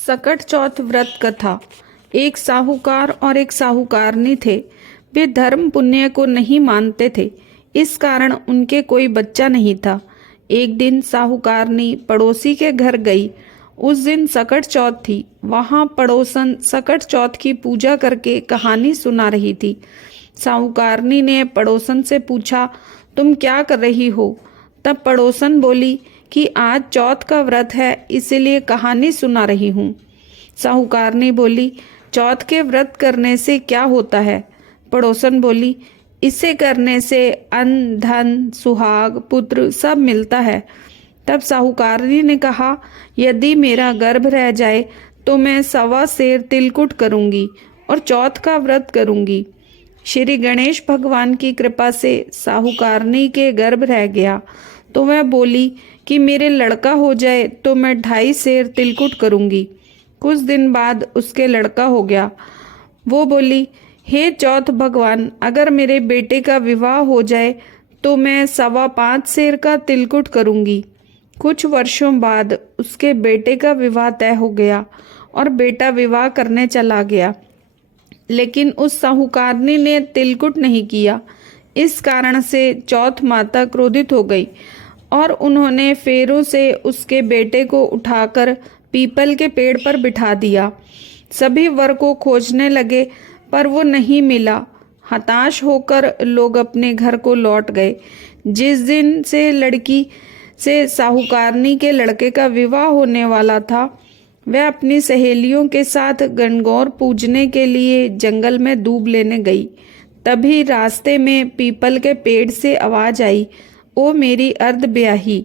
सकट चौथ व्रत कथा। एक साहूकार और एक साहूकारनी थे। वे धर्म पुण्य को नहीं मानते थे, इस कारण उनके कोई बच्चा नहीं था। एक दिन साहूकारनी पड़ोसी के घर गई। उस दिन सकट चौथ थी। वहां पड़ोसन सकट चौथ की पूजा करके कहानी सुना रही थी। साहूकारनी ने पड़ोसन से पूछा, तुम क्या कर रही हो? तब पड़ोसन बोली कि आज चौथ का व्रत है, इसीलिए कहानी सुना रही हूँ। साहूकारनी बोली, चौथ के व्रत करने से क्या होता है? पड़ोसन बोली, इसे करने से अन्न, धन, सुहाग, पुत्र सब मिलता है। तब साहूकारनी ने कहा, यदि मेरा गर्भ रह जाए तो मैं 1.25 सेर तिलकुट करूंगी और चौथ का व्रत करूंगी। श्री गणेश भगवान की कृपा से साहूकारनी के गर्भ रह गया तो वह बोली कि मेरे लड़का हो जाए तो मैं 2.5 सेर तिलकुट करूंगी। कुछ दिन बाद उसके लड़का हो गया। वो बोली, हे चौथ भगवान, अगर मेरे बेटे का विवाह हो जाए तो मैं 5.25 सेर का तिलकुट करूंगी। कुछ वर्षों बाद उसके बेटे का विवाह तय हो गया और बेटा विवाह करने चला गया, लेकिन उस साहूकारनी ने तिलकुट नहीं किया। इस कारण से चौथ माता क्रोधित हो गई और उन्होंने फेरों से उसके बेटे को उठाकर पीपल के पेड़ पर बिठा दिया। सभी वर को खोजने लगे पर वो नहीं मिला। हताश होकर लोग अपने घर को लौट गए। जिस दिन से लड़की से साहूकारनी के लड़के का विवाह होने वाला था, वह अपनी सहेलियों के साथ गणगौर पूजने के लिए जंगल में दूब लेने गई। तभी रास्ते में पीपल के पेड़ से आवाज आई, ओ मेरी अर्ध ब्याही।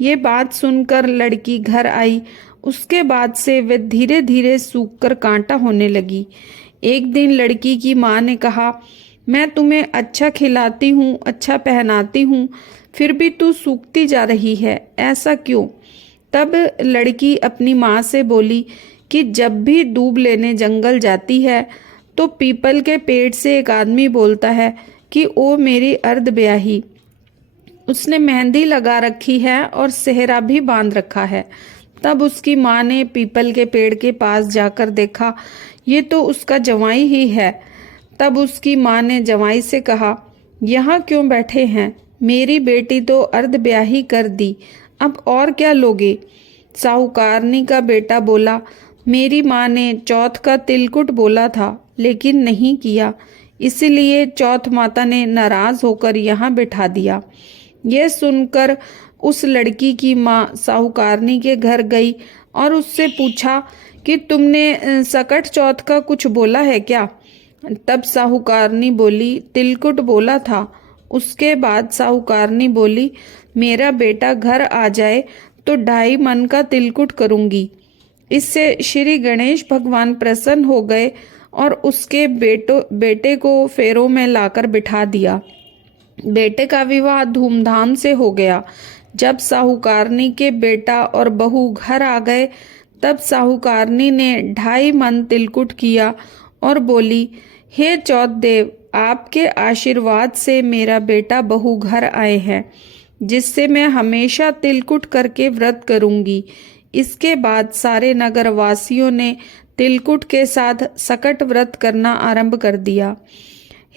ये बात सुनकर लड़की घर आई। उसके बाद से वे धीरे धीरे सूखकर कांटा होने लगी। एक दिन लड़की की माँ ने कहा, मैं तुम्हें अच्छा खिलाती हूँ, अच्छा पहनाती हूँ, फिर भी तू सूखती जा रही है, ऐसा क्यों? तब लड़की अपनी माँ से बोली कि जब भी दूब लेने जंगल जाती है तो पीपल के पेड़ से एक आदमी बोलता है कि ओ मेरी अर्ध ब्याही। उसने मेहंदी लगा रखी है और सेहरा भी बांध रखा है। तब उसकी माँ ने पीपल के पेड़ के पास जाकर देखा, ये तो उसका जवाई ही है। तब उसकी माँ ने जवाई से कहा, यहाँ क्यों बैठे हैं? मेरी बेटी तो अर्ध ब्याही कर दी, अब और क्या लोगे? साहूकारनी का बेटा बोला, मेरी माँ ने चौथ का तिलकुट बोला था लेकिन नहीं किया, इसलिए चौथ माता ने नाराज होकर यहाँ बिठा दिया। यह सुनकर उस लड़की की माँ साहूकारनी के घर गई और उससे पूछा कि तुमने सकट चौथ का कुछ बोला है क्या? तब साहूकारनी बोली, तिलकुट बोला था। उसके बाद साहूकारनी बोली, मेरा बेटा घर आ जाए तो 2.5 मन का तिलकुट करूंगी। इससे श्री गणेश भगवान प्रसन्न हो गए और उसके बेटे को फेरों में लाकर बिठा दिया। बेटे का विवाह धूमधाम से हो गया। जब साहूकारनी के बेटा और बहू घर आ गए तब साहूकारनी ने 2.5 मन तिलकुट किया और बोली, हे चौथ देव, आपके आशीर्वाद से मेरा बेटा बहू घर आए हैं, जिससे मैं हमेशा तिलकुट करके व्रत करूंगी। इसके बाद सारे नगर वासियों ने तिलकुट के साथ सकट व्रत करना आरंभ कर दिया।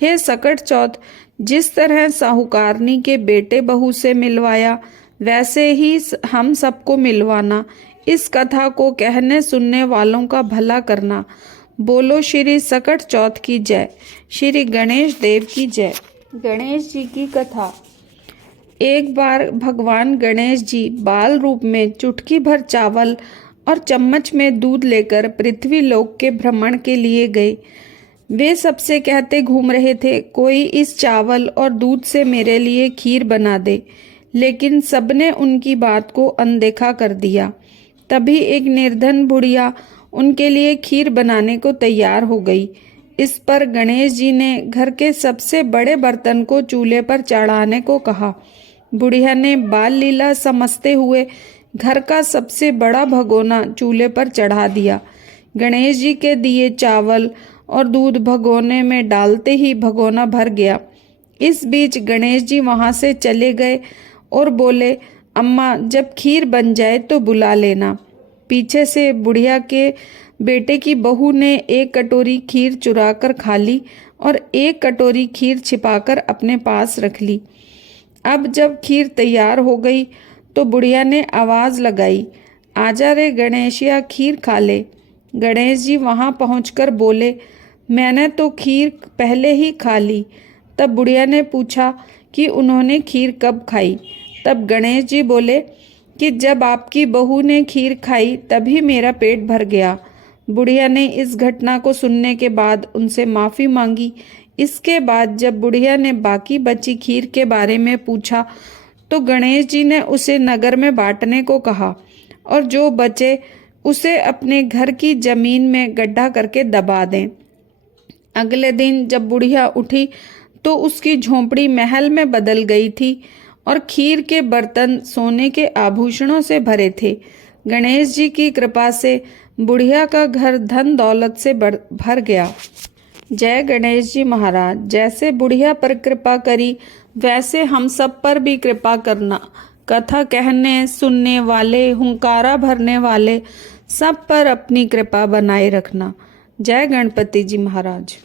हे सकट चौथ, जिस तरह साहूकारनी के बेटे बहू से मिलवाया वैसे ही हम सबको मिलवाना। इस कथा को कहने सुनने वालों का भला करना। बोलो श्री सकट चौथ की जय। श्री गणेश देव की जय। गणेश जी की कथा। एक बार भगवान गणेश जी बाल रूप में चुटकी भर चावल और चम्मच में दूध लेकर पृथ्वी लोक के भ्रमण के लिए गए। वे सबसे कहते घूम रहे थे, कोई इस चावल और दूध से मेरे लिए खीर बना दे, लेकिन सबने उनकी बात को अनदेखा कर दिया। तभी एक निर्धन बुढ़िया उनके लिए खीर बनाने को तैयार हो गई। इस पर गणेश जी ने घर के सबसे बड़े बर्तन को चूल्हे पर चढ़ाने को कहा। बुढ़िया ने बाल लीला समझते हुए घर का सबसे बड़ा भगोना चूल्हे पर चढ़ा दिया। गणेश जी के दिए चावल और दूध भगोने में डालते ही भगोना भर गया। इस बीच गणेश जी वहां से चले गए और बोले, अम्मा, जब खीर बन जाए तो बुला लेना। पीछे से बुढ़िया के बेटे की बहू ने एक कटोरी खीर चुराकर खा ली और एक कटोरी खीर छिपाकर अपने पास रख ली। अब जब खीर तैयार हो गई तो बुढ़िया ने आवाज़ लगाई, आजा रे गणेशिया, खीर खा ले। गणेश जी वहाँ पहुँचकर बोले, मैंने तो खीर पहले ही खा ली। तब बुढ़िया ने पूछा कि उन्होंने खीर कब खाई। तब गणेश जी बोले कि जब आपकी बहू ने खीर खाई तभी मेरा पेट भर गया। बुढ़िया ने इस घटना को सुनने के बाद उनसे माफ़ी मांगी। इसके बाद जब बुढ़िया ने बाकी बची खीर के बारे में पूछा तो गणेश जी ने उसे नगर में बांटने को कहा और जो बचे उसे अपने घर की जमीन में गड्ढा करके दबा दें। अगले दिन जब बुढ़िया उठी तो उसकी झोंपड़ी महल में बदल गई थी और खीर के बर्तन सोने के आभूषणों से भरे थे। गणेश जी की कृपा से बुढ़िया का घर धन दौलत से भर गया। जय गणेश जी महाराज। जैसे बुढ़िया पर कृपा करी वैसे हम सब पर भी कृपा करना। कथा कहने सुनने वाले, हुंकारा भरने वाले सब पर अपनी कृपा बनाए रखना। जय गणपति जी महाराज।